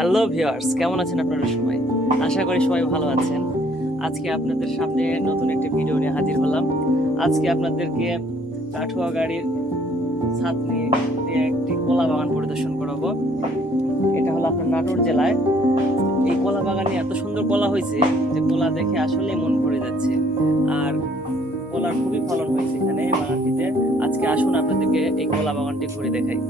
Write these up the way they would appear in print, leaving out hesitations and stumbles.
Hello viewers, কেমন আছেন আপনারা সবাই? আশা করি সবাই ভালো আছেন। আজকে আপনাদের সামনে নতুন একটি ভিডিও নিয়ে হাজির হলাম। আজকে আপনাদেরকে কাঠুয়া গাড়ির ছাতনি দিয়ে একটি কলা বাগান পরিদর্শন করাবো। এটা হলো আপনার নাটোর জেলায়। এই কলা বাগানে এত সুন্দর কলা হয়েছে যে কলা দেখে আসলে মন ভরে যাচ্ছে। আর কলার খুবই ফলন হয়েছে এখানে এই বাগানটিতে। আজকে আসুন আপনাদেরকে এই কলা বাগানটি ঘুরে দেখাই।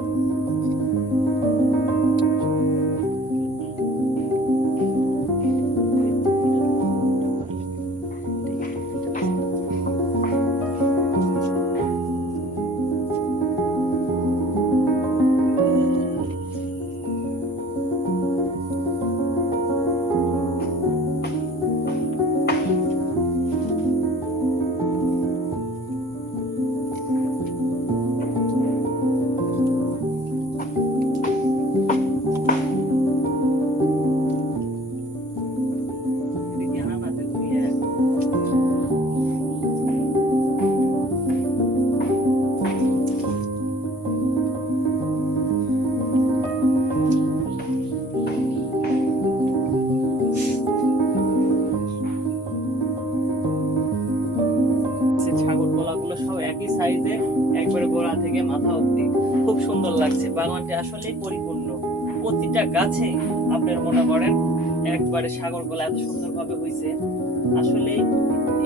ছাগল গলাগুলো সব একই সাইজে, একবারে গোড়া থেকে মাথা অবধি খুব সুন্দর লাগছে। বাগানটি আসলেই পরিপূর্ণ, প্রতিটা গাছে আপনার মনে করেন একবারে সাগর গলা এত সুন্দরভাবে হয়েছে। আসলে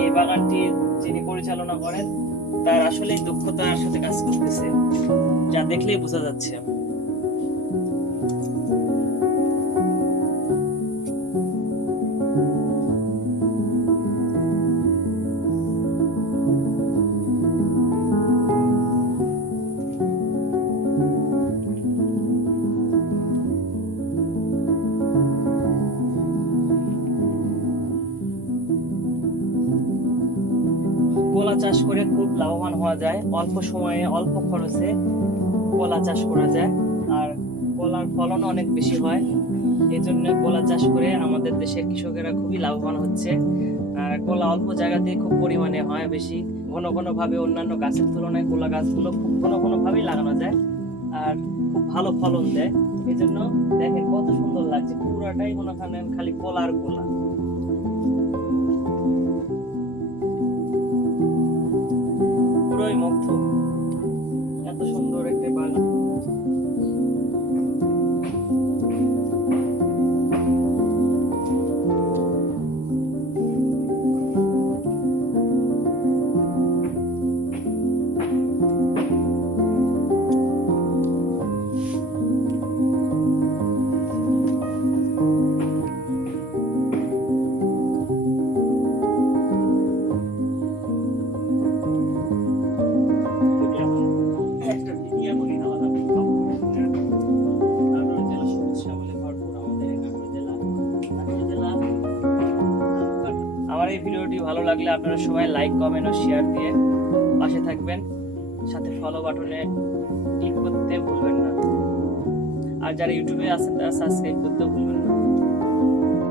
এই বাগানটি যিনি পরিচালনা করেন তার আসলেই দক্ষতার সাথে কাজ করতেছে, যা দেখলেই বোঝা যাচ্ছে। কলা চাষ করে খুব লাভবান হওয়া যায়, অল্প সময়ে অল্প খরচে কলা চাষ করা যায়। আর কলার ফলন অনেক বেশি হয়, এই জন্য কলা চাষ করে আমাদের দেশের কৃষকেরা খুবই লাভবান হচ্ছে। আর কলা অল্প জায়গাতে খুব পরিমাণে হয় বেশি, ঘন ঘন ভাবে অন্যান্য গাছের তুলনায় কলা গাছগুলো খুব ঘন ঘন ভাবেই লাগানো যায় আর খুব ভালো ফলন দেয়। এই জন্য দেখেন কত সুন্দর লাগছে, পুরাটাই মনে করেন খালি কলা আর কলা। পুরোই মুগ্ধ, এত সুন্দর একটা বাগান। একটা ভিডিও বলি আলাদা নাটোর জেলা সবুজ শ্যামলে ভরপুর আমাদের এই নাটোর জেলা। আমার এই ভিডিওটি ভালো লাগলে আপনারা সবাই লাইক, কমেন্ট ও শেয়ার দিয়ে পাশে থাকবেন, সাথে ফলো বাটনে ক্লিক করতে ভুলবেন না। আর যারা ইউটিউবে আছেন তারা সাবস্ক্রাইব করতে ভুলবেন না।